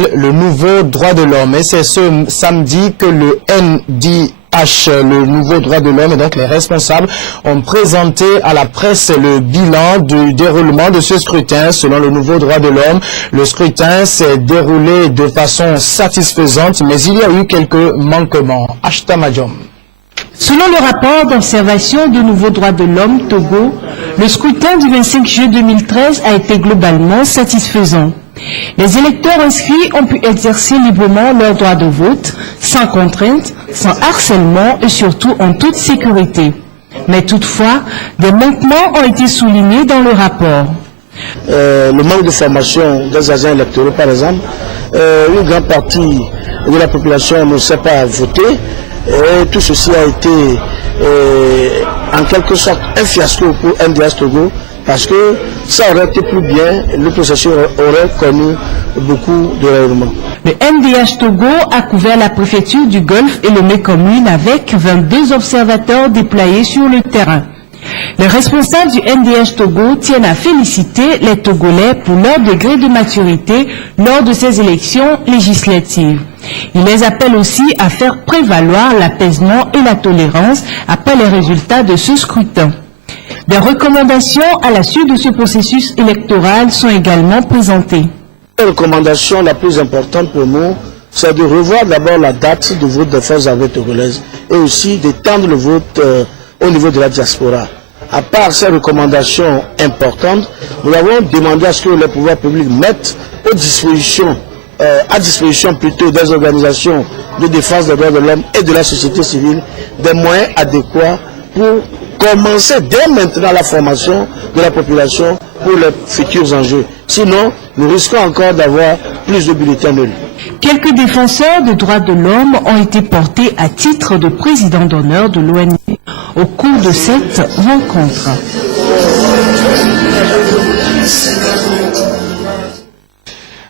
Le nouveau droit de l'homme. Et c'est ce samedi que le NDH, le nouveau droit de l'homme, et donc les responsables ont présenté à la presse le bilan du déroulement de ce scrutin. Selon le nouveau droit de l'homme, le scrutin s'est déroulé de façon satisfaisante, mais il y a eu quelques manquements. Ashta Majom. Selon le rapport d'observation du nouveau droit de l'homme Togo, le scrutin du 25 juillet 2013 a été globalement satisfaisant. Les électeurs inscrits ont pu exercer librement leur droit de vote, sans contrainte, sans harcèlement et surtout en toute sécurité. Mais toutefois, des manquements ont été soulignés dans le rapport. Le manque de formation des agents électoraux, par exemple, une grande partie de la population ne sait pas voter. Et tout ceci a été en quelque sorte un fiasco pour NDH Togo, parce que ça aurait été plus bien, le processus aurait connu beaucoup de règlements. Le NDH Togo a couvert la préfecture du Golfe et le Lomé commune avec 22 observateurs déployés sur le terrain. Les responsables du NDH Togo tiennent à féliciter les Togolais pour leur degré de maturité lors de ces élections législatives. Ils les appellent aussi à faire prévaloir l'apaisement et la tolérance après les résultats de ce scrutin. Des recommandations à la suite de ce processus électoral sont également présentées. La recommandation la plus importante pour nous, c'est de revoir d'abord la date de vote des forces armées togolaises et aussi d'étendre le vote au niveau de la diaspora. À part ces recommandations importantes, nous avons demandé à ce que les pouvoirs publics mettent à disposition plutôt des organisations de défense des droits de l'homme et de la société civile des moyens adéquats pour commencer dès maintenant la formation de la population pour les futurs enjeux. Sinon, nous risquons encore d'avoir plus de bulletins nuls. Quelques défenseurs des droits de l'homme ont été portés à titre de président d'honneur de l'ONU au cours de cette rencontre.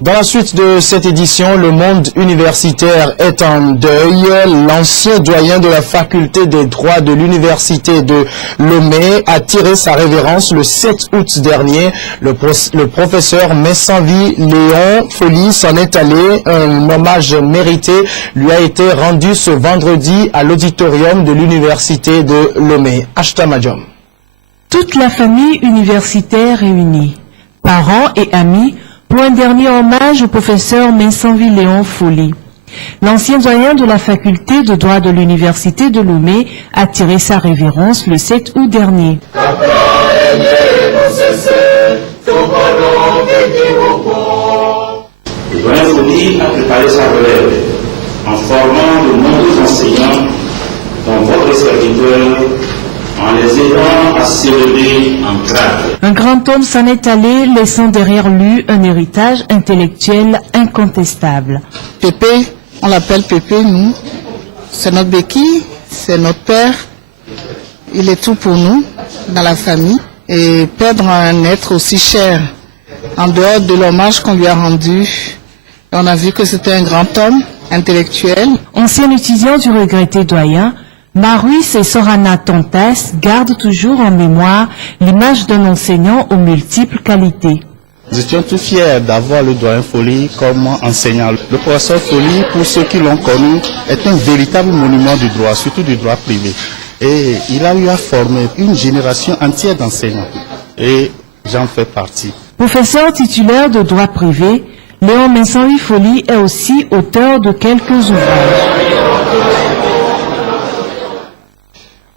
Dans la suite de cette édition, le monde universitaire est en deuil. L'ancien doyen de la faculté des droits de l'université de Lomé a tiré sa révérence le 7 août dernier. Le professeur Messanvi Léon Foli s'en est allé. Un hommage mérité lui a été rendu ce vendredi à l'auditorium de l'université de Lomé. Ashta Majom. Toute la famille universitaire réunie, parents et amis, pour un dernier hommage au professeur Messanvi Léon Foli. L'ancien doyen de la faculté de droit de l'université de Lomé a tiré sa révérence le 7 août dernier. Le doyen Foli a préparé sa relève en formant de nombreux enseignants dont votre serviteur, en les aidant à s'élever en grade. Un grand homme s'en est allé, laissant derrière lui un héritage intellectuel incontestable. Pépé, on l'appelle Pépé, nous. C'est notre béquille, c'est notre père. Il est tout pour nous, dans la famille. Et perdre un être aussi cher, en dehors de l'hommage qu'on lui a rendu, on a vu que c'était un grand homme intellectuel. Ancien étudiant du regretté doyen, Maruis et Sorana Tontas gardent toujours en mémoire l'image d'un enseignant aux multiples qualités. Nous étions tout fiers d'avoir le doyen Foli comme enseignant. Le professeur Foli, pour ceux qui l'ont connu, est un véritable monument du droit, surtout du droit privé. Et il a eu à former une génération entière d'enseignants. Et j'en fais partie. Professeur titulaire de droit privé, Léon Messanvi Foli est aussi auteur de quelques ouvrages.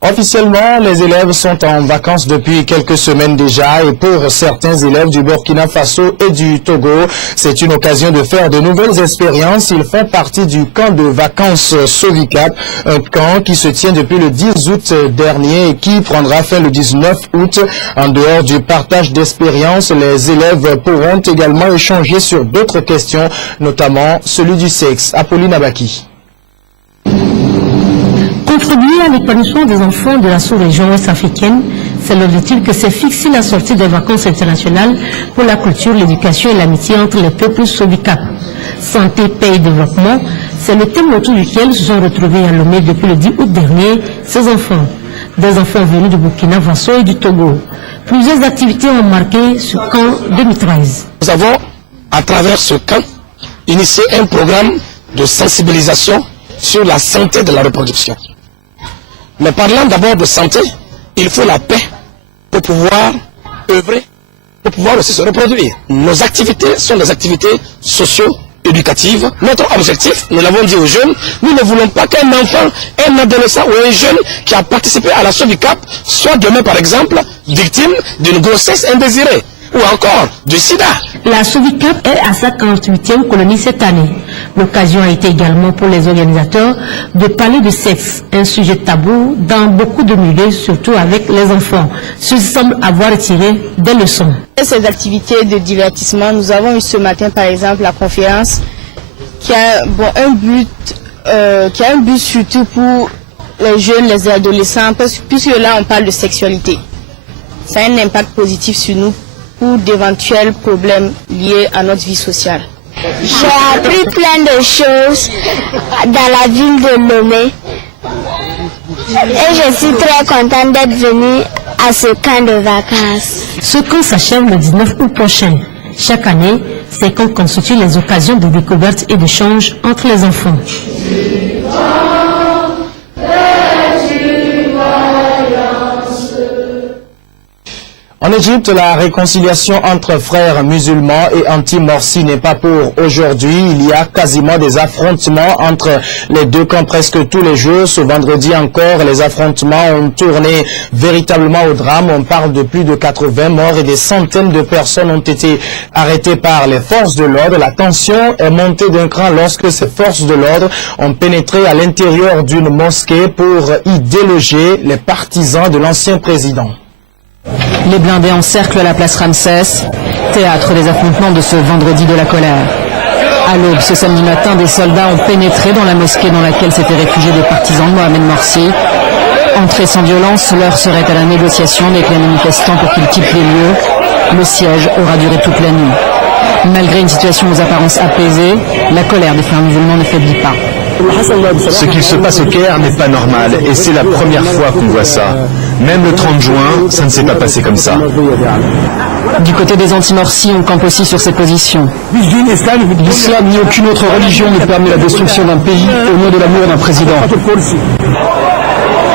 Officiellement, les élèves sont en vacances depuis quelques semaines déjà et pour certains élèves du Burkina Faso et du Togo, c'est une occasion de faire de nouvelles expériences. Ils font partie du camp de vacances Sovicap, un camp qui se tient depuis le 10 août dernier et qui prendra fin le 19 août. En dehors du partage d'expériences, les élèves pourront également échanger sur d'autres questions, notamment celui du sexe. Apolline Abaki. Contribuer à l'épanouissement des enfants de la sous-région ouest-africaine, c'est l'objectif que s'est fixé la sortie des vacances internationales pour la culture, l'éducation et l'amitié entre les peuples Sovicap. Santé, paix et développement, c'est le thème autour duquel se sont retrouvés à Lomé depuis le 10 août dernier ces enfants. Des enfants venus du Burkina Faso et du Togo. Plusieurs activités ont marqué ce camp 2013. Nous avons, à travers ce camp, initié un programme de sensibilisation sur la santé de la reproduction. Mais parlant d'abord de santé, il faut la paix pour pouvoir œuvrer, pour pouvoir aussi se reproduire. Nos activités sont des activités socio-éducatives. Notre objectif, nous l'avons dit aux jeunes, nous ne voulons pas qu'un enfant, un adolescent ou un jeune qui a participé à l'assaut du Cap soit demain par exemple victime d'une grossesse indésirée ou encore du sida. La SOVICAP est à sa 48e colonie cette année. L'occasion a été également pour les organisateurs de parler de sexe, un sujet tabou dans beaucoup de milieux, surtout avec les enfants. Ceux-ci semblent avoir tiré des leçons. Ces activités de divertissement, nous avons eu ce matin par exemple la conférence qui a un but surtout pour les jeunes, les adolescents, puisque là on parle de sexualité. Ça a un impact positif sur nous pour d'éventuels problèmes liés à notre vie sociale. J'ai appris plein de choses dans la ville de Lomé et je suis très contente d'être venue à ce camp de vacances. Ce camp s'achève le 19 août prochain. Chaque année, ces camps constituent les occasions de découverte et d'échange entre les enfants. En Égypte, la réconciliation entre frères musulmans et anti-morsi n'est pas pour aujourd'hui. Il y a quasiment des affrontements entre les deux camps presque tous les jours. Ce vendredi encore, les affrontements ont tourné véritablement au drame. On parle de plus de 80 morts et des centaines de personnes ont été arrêtées par les forces de l'ordre. La tension est montée d'un cran lorsque ces forces de l'ordre ont pénétré à l'intérieur d'une mosquée pour y déloger les partisans de l'ancien président. Les blindés encerclent la place Ramsès, théâtre des affrontements de ce vendredi de la colère. À l'aube, ce samedi matin, des soldats ont pénétré dans la mosquée dans laquelle s'étaient réfugiés des partisans de Mohamed Morsi. Entrés sans violence, l'heure serait à la négociation avec les manifestants pour qu'ils quittent les lieux. Le siège aura duré toute la nuit. Malgré une situation aux apparences apaisées, la colère des frères musulmans ne faiblit pas. Ce qu'il se passe au Caire n'est pas normal et c'est la première fois qu'on voit ça. Même le 30 juin, ça ne s'est pas passé comme ça. Du côté des anti-Morsi, on campe aussi sur ses positions. L'islam ni aucune autre religion ne permet la destruction d'un pays au nom de l'amour d'un président.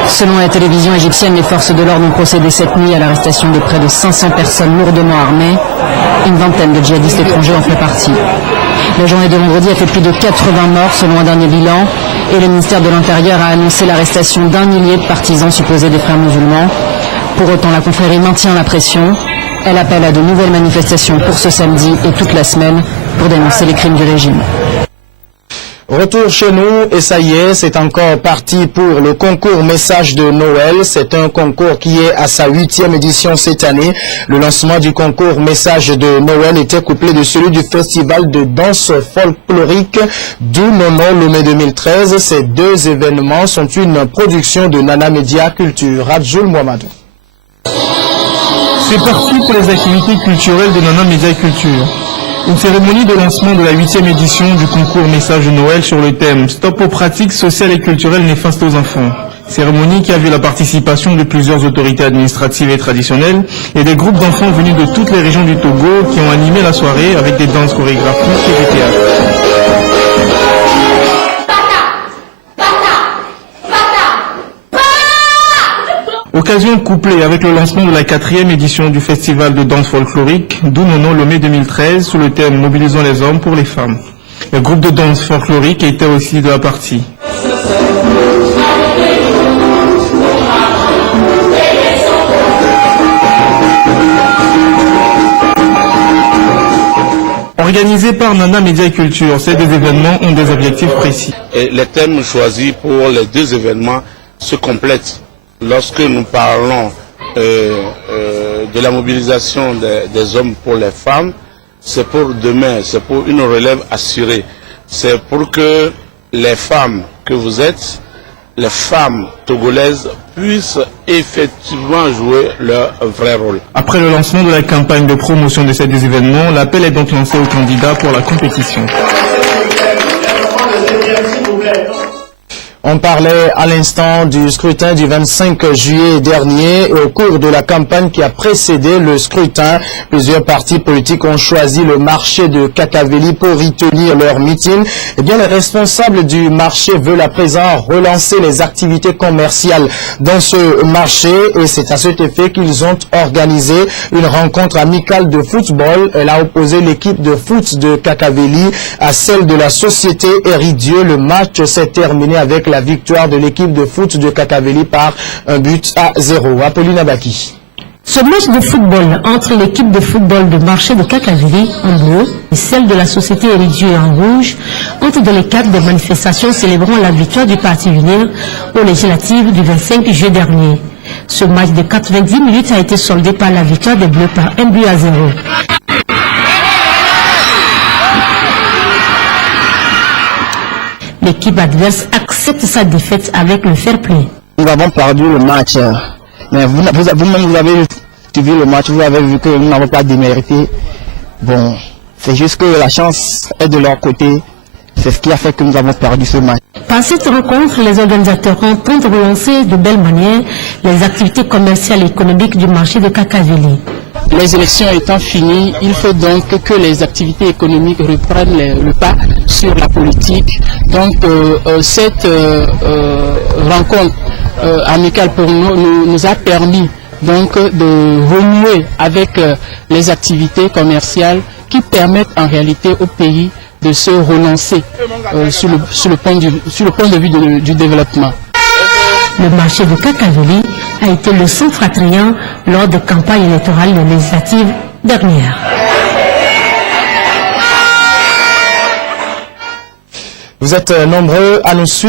Selon la télévision égyptienne, les forces de l'ordre ont procédé cette nuit à l'arrestation de près de 500 personnes lourdement armées. Une vingtaine de djihadistes étrangers en fait partie. La journée de vendredi a fait plus de 80 morts selon un dernier bilan et le ministère de l'Intérieur a annoncé l'arrestation d'1 millier de partisans supposés des frères musulmans. Pour autant, la confrérie maintient la pression. Elle appelle à de nouvelles manifestations pour ce samedi et toute la semaine pour dénoncer les crimes du régime. Retour chez nous et ça y est, c'est encore parti pour le concours Message de Noël. C'est un concours qui est à sa 8e édition cette année. Le lancement du concours Message de Noël était couplé de celui du festival de danse folklorique d'où Nono Lomé 2013. Ces deux événements sont une production de Nana Media Culture. Radjoul Mohamedou. C'est parti pour les activités culturelles de Nana Media Culture. Une cérémonie de lancement de la 8e édition du concours Message de Noël sur le thème Stop aux pratiques sociales et culturelles néfastes aux enfants. Cérémonie qui a vu la participation de plusieurs autorités administratives et traditionnelles et des groupes d'enfants venus de toutes les régions du Togo qui ont animé la soirée avec des danses chorégraphiques et des théâtres. Occasion couplée avec le lancement de la 4e édition du festival de danse folklorique d'où Nono Lomé 2013 sous le thème Mobilisons les hommes pour les femmes. Le groupe de danse folklorique était aussi de la partie. Organisé par Nana Media Culture, ces deux événements ont des objectifs précis. Et les thèmes choisis pour les deux événements se complètent. Lorsque nous parlons de la mobilisation des hommes pour les femmes, c'est pour demain, c'est pour une relève assurée. C'est pour que les femmes que vous êtes, les femmes togolaises, puissent effectivement jouer leur vrai rôle. Après le lancement de la campagne de promotion de ces deux événements, l'appel est donc lancé aux candidats pour la compétition. On parlait à l'instant du scrutin du 25 juillet dernier et au cours de la campagne qui a précédé le scrutin, plusieurs partis politiques ont choisi le marché de Kakaveli pour y tenir leur meeting. Eh bien, les responsables du marché veulent à présent relancer les activités commerciales dans ce marché et c'est à cet effet qu'ils ont organisé une rencontre amicale de football. Elle a opposé l'équipe de foot de Kakaveli à celle de la société Héridieu. Le match s'est terminé avec la victoire de l'équipe de foot de Kakaveli par 1-0. Apolline Abaki. Ce match de football entre l'équipe de football de marché de Kakaveli en bleu et celle de la société Héridieu en rouge entre dans le cadre des manifestations célébrant la victoire du Parti Unir aux législatives du 25 juillet dernier. Ce match de 90 minutes a été soldé par la victoire des Bleus par 1-0. L'équipe adverse accepte sa défaite avec le fair play. Nous avons perdu le match, mais vous-même vous avez suivi le match, vous avez vu que nous n'avons pas démérité. Bon, c'est juste que la chance est de leur côté, c'est ce qui a fait que nous avons perdu ce match. Par cette rencontre, les organisateurs tentent de relancer de belle manière les activités commerciales et économiques du marché de Kakaveli. Les élections étant finies, il faut donc que les activités économiques reprennent le pas sur la politique. Donc cette rencontre amicale pour nous a permis donc de renouer avec les activités commerciales qui permettent en réalité au pays de se relancer sur le point de vue du développement. Le marché de Kakaveli a été le centre attrayant lors de campagnes électorales législatives dernières. Vous êtes nombreux à nous suivre.